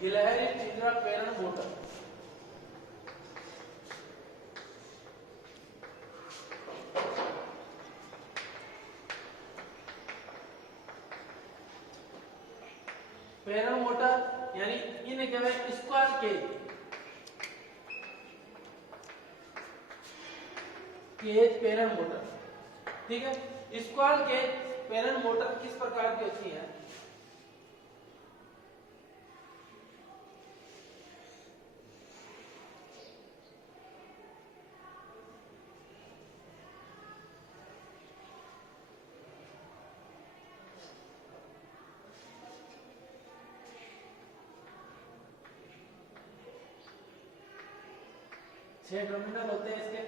गिलहरी पिंजरा प्रेरण मोटर। प्रेरण मोटर यानी इन्हें कहते स्क्वायर केज प्रेरण मोटर। ठीक है, स्क्वायर केज प्रेरण मोटर किस प्रकार की होती है? छह टर्मिनल होते हैं इसके।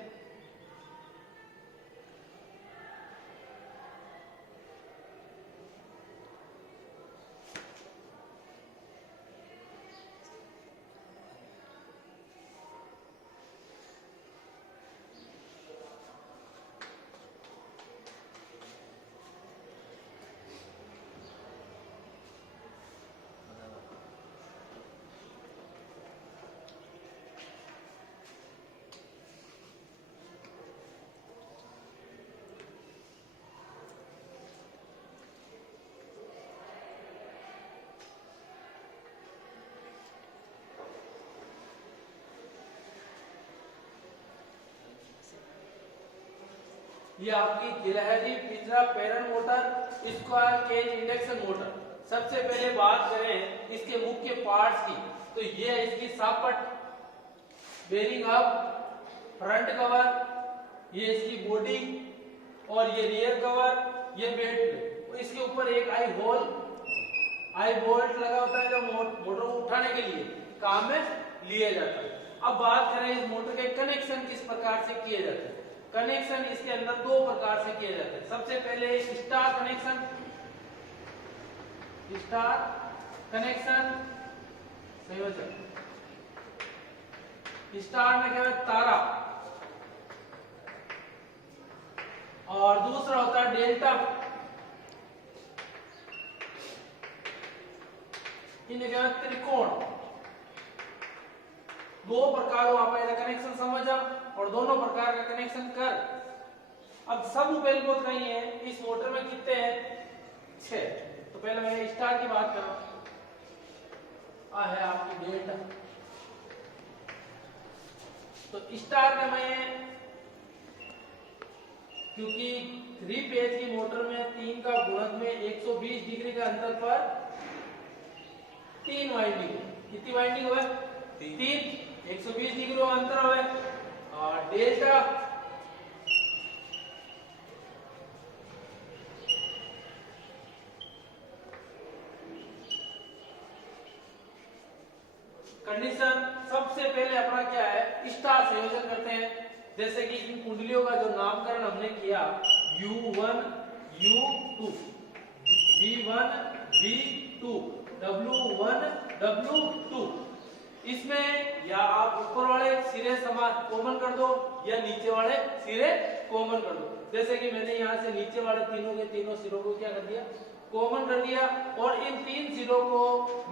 ये आपकी गिलहरी पिंजरा प्रेरण motor, square cage induction motor. सबसे पहले बात करें इसके मुख्य पार्ट्स की, तो ये है इसकी सापट, बेरिंग हब, फ्रंट कवर, ये इसकी बॉडी और ये रियर कवर, ये बेड प्लेट। इसके ऊपर एक आई बोल्ट लगा होता है जो मोटर को उठाने के लिए काम में लिया जाता है। अब बात करें इस मोटर के कनेक्शन किस प्रकार से किए जाते हैं। कनेक्शन इसके अंदर दो प्रकार से किए जाते हैं। सबसे पहले स्टार कनेक्शन संयोजन। स्टार में क्या है? तारा। और दूसरा होता है डेल्टा। इन्हें क्या है? त्रिकोण। दो प्रकार हुआ पहले कनेक्शन समझा और दोनों प्रकार का कनेक्शन कर। अब सब बेलबोत नहीं है इस मोटर में, कितने हैं? 6। तो पहले मैं स्टार की बात करूं, आ है आपकी डेल्टा। तो स्टार में मैं, क्योंकि 3 फेज की मोटर में 3 का गुणक में 120 डिग्री का अंतर पर 3 वाइंडिंग। कितनी वाइंडिंग हुए? 3। 120 डिग्री का अंतर हुए। और डेल्टा कंडीशन सबसे पहले अपना क्या है? स्टार संयोजन करते हैं। जैसे कि इन कुंडलियों का जो नामकरण हमने किया U1 U2 V1 V2 W1 W2, इसमें या आप ऊपर वाले सिरे समान कॉमन कर दो या नीचे वाले सिरे कॉमन कर दो। जैसे कि मैंने यहाँ से नीचे वाले तीनों के तीनों सिरों को क्या कर दिया? कॉमन कर दिया। और इन 3 सिरों को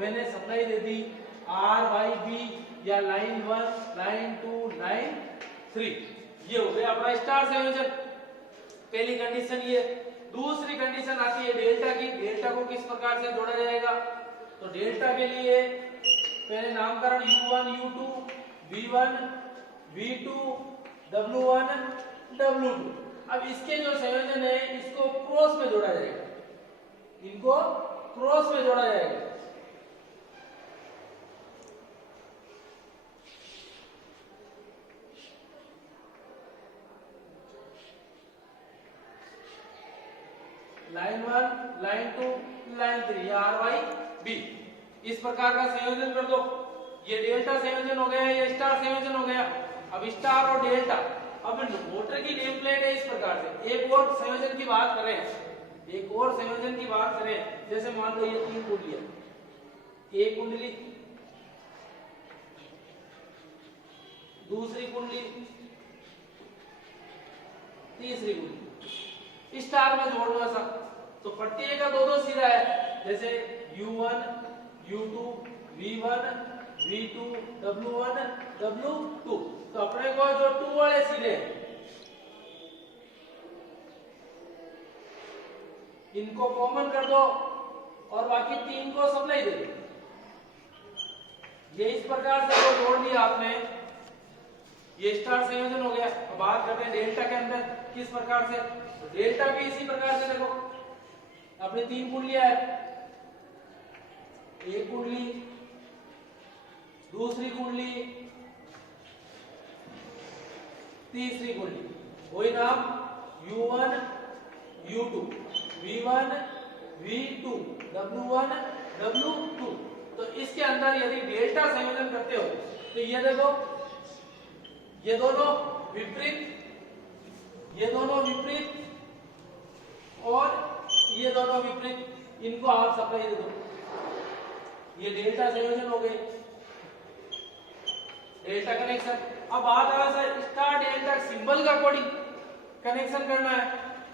मैंने सप्लाई दे दी RYB या लाइन 1 लाइन 2 लाइन 3। ये हो गया अपना स्टार संयोजन। पहली कंडीशन ये। दूसरी कंडीशन आती है डेल्टा की। डेल्टा को किस प्रकार से जोड़ा जाएगा? तो डेल्टा के लिए पहले नामकरण U1 U2 V1 V2 W1 W2। अब इसके जो संयोजन है इसको क्रॉस में जोड़ा जाएगा। इनको क्रॉस में जोड़ा जाएगा। लाइन 1 लाइन 2 लाइन 3 या RYB, इस प्रकार का संयोजन कर दो। ये डेल्टा संयोजन हो गया, ये स्टार संयोजन हो गया। अब स्टार और डेल्टा। अब मोटर की नेम प्लेट है इस प्रकार से। एक और संयोजन की बात करें, जैसे मान लो ये 3 कुंडलियां, एक कुंडली, दूसरी कुंडली, तीसरी कुंडली। स्टार में जोड़ लो ऐसा। तो प्रत्येक का 2-2 सिरा है। जैसे U1 U2 V1 V2 W1 W2। तो अपने को जो 2 वाले सिरे इनको कॉमन कर दो और बाकी 3 को सप्लाई दे दो। ये इस प्रकार से वो जोड़ दिया आपने, ये स्टार संयोजन हो गया। अब बात करते हैं डेल्टा के अंदर किस प्रकार से। तो डेल्टा भी इसी प्रकार से देखो, अपनी 3 कुंडलियां है, एक कुंडली, दूसरी कुंडली, तीसरी कुंडली, वही नाम U1 U2 V1 V2 W1 W2। तो इसके अंदर यदि डेल्टा संयोजन करते हो तो ये देखो, ये दोनों विपरीत, ये दोनों विपरीत और ये दोनों विपरीत, इनको आप सप्लाई दे दो। ये डेल्टा संयोजन हो गई, डेल्टा कनेक्शन। अब बात आ सर स्टार डेल्टा सिंबल का अकॉर्डिंग कनेक्शन करना है,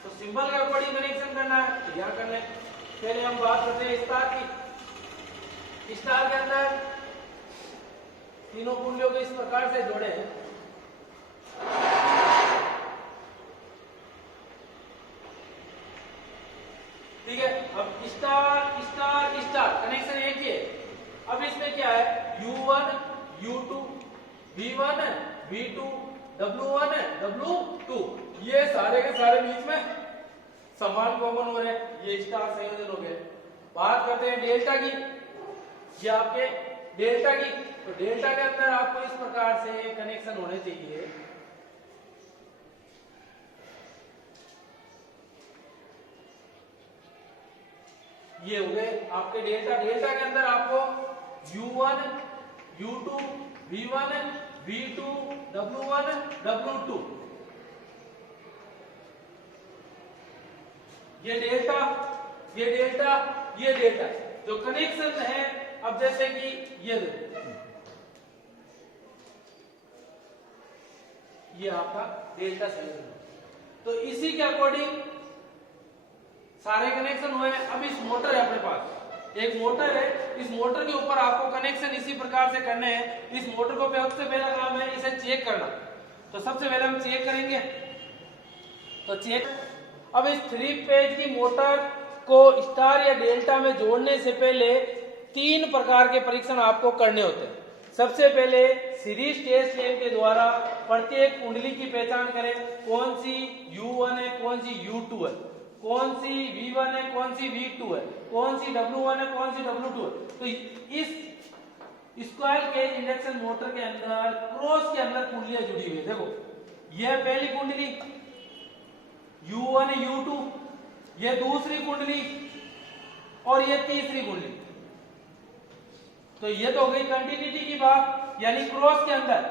तो सिंबल का अकॉर्डिंग कनेक्शन करना है तो यहां करना है। पहले हम बात करते हैं स्टार की। स्टार के अंदर तीनों कुंडलियों को इस प्रकार से जोड़े हैं, ठीक है। अब स्टार स्टार स्टार कनेक्शन एक ही है। अब इसमें क्या है, U1 U2 V1 V2 W1 W2, ये सारे के सारे बीच में समान कॉमन हो रहे हैं, ये स्टार संयोजन हो गए। बात करते हैं डेल्टा की, ये आपके डेल्टा की। तो डेल्टा के अंदर आपको इस प्रकार से कनेक्शन होने चाहिए, ये हो गए आपके डेल्टा। डेल्टा के अंदर आपको U1 U2 V1 V2 W1 W2, ये डेल्टा, ये डेल्टा, ये डेल्टा जो कनेक्शन है। अब जैसे कि ये देखो, ये आपका डेल्टा संयोजन, तो इसी के अकॉर्डिंग सारे कनेक्शन हुए हैं। अब इस मोटर है अपने पास, एक मोटर है, इस मोटर के ऊपर आपको कनेक्शन इसी प्रकार से करने हैं। इस मोटर को सबसे पहला काम है इसे चेक करना, तो सबसे पहले हम चेक करेंगे। तो चेक, अब इस 3 फेज की मोटर को स्टार या डेल्टा में जोड़ने से पहले 3 प्रकार के परीक्षण आपको करने होते हैं। सबसे पहले सीरीज टेस्ट लैब के द्वारा प्रत्येक कुंडली की पहचान करें, कौन सी U1 है, कौन सी U2 है, कौन सी V1 है, कौन सी V2 है, कौन सी W1 है, कौन सी W2 है। तो इस स्क्वायर केज इंडक्शन मोटर के अंदर क्रॉस के अंदर कुंडलियां जुड़ी हुई है। देखो, यह पहली कुंडली U1 U2, यह दूसरी कुंडली और यह तीसरी कुंडली। तो ये तो हो गई कंटिन्यूटी की बात, यानी क्रॉस के अंदर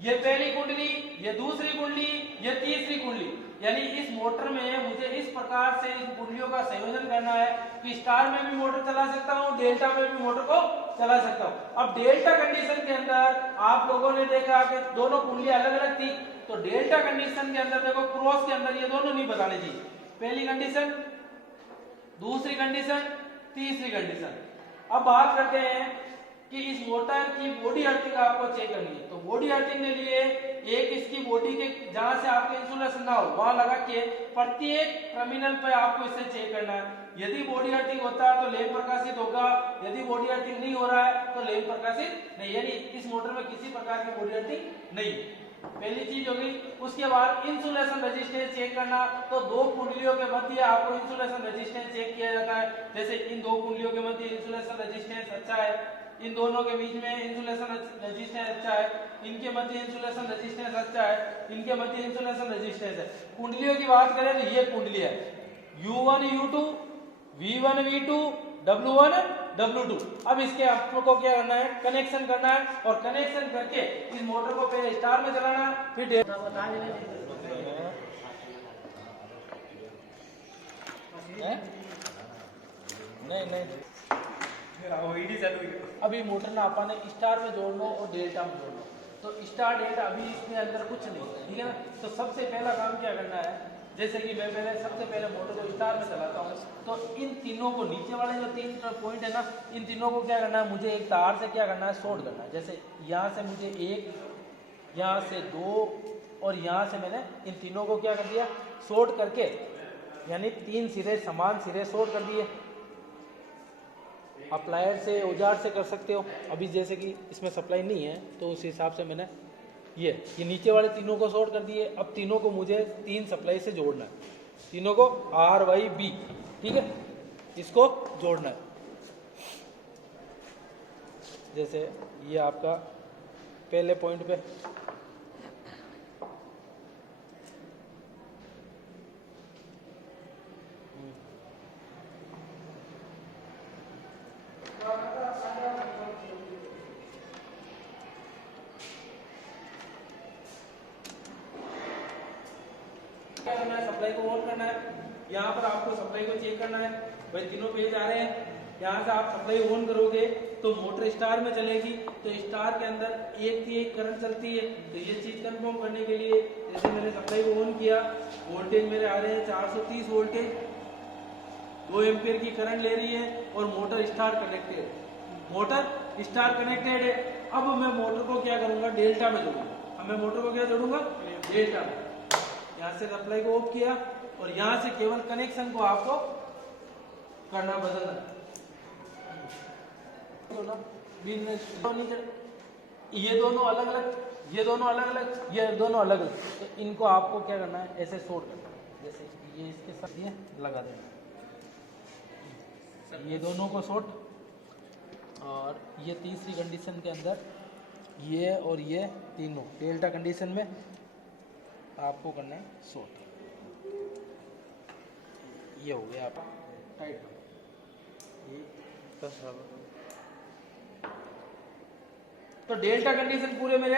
ये पहली कुंडली, ये दूसरी कुंडली, ये तीसरी कुंडली, यानी इस मोटर में मुझे इस प्रकार से इन कुंडलियों का संयोजन करना है कि स्टार में भी मोटर चला सकता हूं, डेल्टा में भी मोटर को चला सकता हूं। अब डेल्टा कंडीशन के अंदर आप लोगों ने देखा कि दोनों कुंडलियां अलग अलग थी, तो डेल्टा कंडीशन के अंदर देखो क्रॉस के अंदर ये दोनों नहीं बताने चाहिए, पहली कंडीशन, दूसरी कंडीशन, तीसरी कंडीशन। अब बात करते हैं कि इस मोटर की बॉडी अर्थिंग आपको चेक करनी है। तो बॉडी अर्थिंग के लिए एक इसकी बॉडी के जहां से आपके इंसुलेशन ना हो वहां लगा के प्रत्येक टर्मिनल पे आपको इसे चेक करना है। यदि बॉडी अर्थिंग होता है तो लैंप प्रकाशित होगा, यदि बॉडी अर्थिंग नहीं हो रहा है तो लैंप प्रकाशित नहीं, यानी इस मोटर में किसी प्रकार की बॉडी अर्थिंग नहीं। पहली चीज होगी। उसके बाद इंसुलेशन रेजिस्टेंस चेक करना, तो दो कुंडलियों के मध्य आपको इंसुलेशन रेजिस्टेंस चेक किया जाता है। जैसे इन दो कुंडलियों के मध्य इंसुलेशन रेजिस्टेंस अच्छा है, इन दोनों के बीच में इंसुलेशन रेजिस्टेंस अच्छा है, इनके मध्य इंसुलेशन रेजिस्टेंस अच्छा है, इनके मध्य इंसुलेशन रेजिस्टेंस है। कुंडलियों की बात करें तो ये कुंडली है U1 U2 V1 V2 W1 W2। अब इसके आपको क्या करना है, कनेक्शन करना है, और कनेक्शन करके इस मोटर को पहले स्टार में चलाना, फिर नहीं अभी मोटर ना अपन स्टार में जोड़ लो और डेल्टा में जोड़ लो। तो स्टार डेल्टा अभी इसके अंदर कुछ नहीं है, ठीक है ना। तो सबसे पहला काम क्या करना है, जैसे कि मैं पहले सबसे पहले मोटर को स्टार में चलाता हूँ, तो इन तीनों को, नीचे वाले जो 3 पॉइंट है ना, इन तीनों को क्या करना है, मुझे एक तार से क्या करना है, शॉर्ट करना है। जैसे यहाँ से मुझे 1, यहाँ से 2 और यहाँ से मैंने इन तीनों को क्या कर दिया, शॉर्ट करके, यानी 3 सिरे समान सिरे शॉर्ट कर दिए। अप्लायर से, औजार से कर सकते हो। अभी जैसे कि इसमें सप्लाई नहीं है तो उस हिसाब से मैंने ये नीचे वाले तीनों को शॉर्ट कर दिए। अब तीनों को मुझे 3 सप्लाई से जोड़ना है, तीनों को RYB, ठीक है, इसको जोड़ना है। जैसे ये आपका पहले पॉइंट पे क्या करना है, सप्लाई को ऑन करना है। यहाँ पर आपको सप्लाई को चेक करना है, भाई तीनों पेज आ रहे हैं। यहाँ से आप सप्लाई ऑन करोगे तो मोटर स्टार में चलेगी, तो स्टार के अंदर एक करंट चलती है। तो ये चीज कंफर्म करने के लिए जैसे मैंने सप्लाई को ऑन किया, वोल्टेज मेरे आ रहे हैं 430 वोल्टेज, 2 एम्पियर की करंट ले रही है और motor star connected, motor star connected है। अब मैं मोटर को क्या करूंगा, डेल्टा में जोड़ूंगा। अब मैं मोटर को क्या जोड़ूंगा, डेल्टा में। यहाँ से सप्लाई को ऑफ किया और यहाँ से केवल कनेक्शन को आपको करना, बदलना। ये दोनों अलग अलग, ये दोनों अलग अलग, ये दोनों अलग अलग, तो इनको आपको क्या करना है, ऐसे शॉर्ट करना है। जैसे ये इसके साथ ये लगा देना, ये दोनों को शॉर्ट। और ये तीसरी कंडीशन के अंदर ये और ये तीनों डेल्टा कंडीशन में आपको करना है शॉर्ट। ये हो गया आपका टाइट, ये तो डेल्टा कंडीशन पूरे मेरे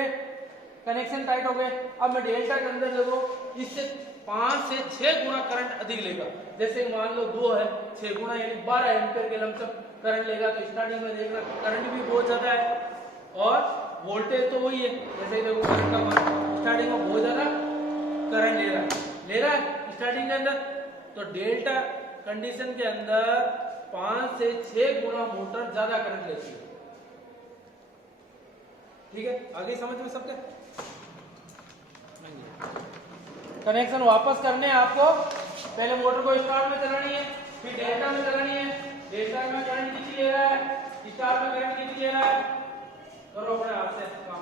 कनेक्शन टाइट हो गए। अब मैं डेल्टा के अंदर देखो, इससे 5 से 6 गुना करंट अधिक लेगा। जैसे मान लो 2 है, 6 गुना यानी 12 एम्पियर के लमसम करंट लेगा। तो स्टार्टिंग में देखना करंट भी बहुत ज्यादा है और वोल्टेज तो वही है। जैसे देखो करंट का मान स्टार्टिंग में बहुत ज्यादा करंट ले रहा है स्टार्टिंग के अंदर। तो डेल्टा कंडीशन के अंदर 5 से 6 गुना मोटर ज्यादा करंट लेती है। ठीक है, आगे समझ में सबके। कनेक्शन वापस करने आपको, पहले मोटर को स्टार में चलानी है, फिर डेल्टा में चलानी है। डेल्टा में करंट कितनी ले रहा है, स्टार में करंट कितनी ले रहा है, करो अपने हाथ से काम।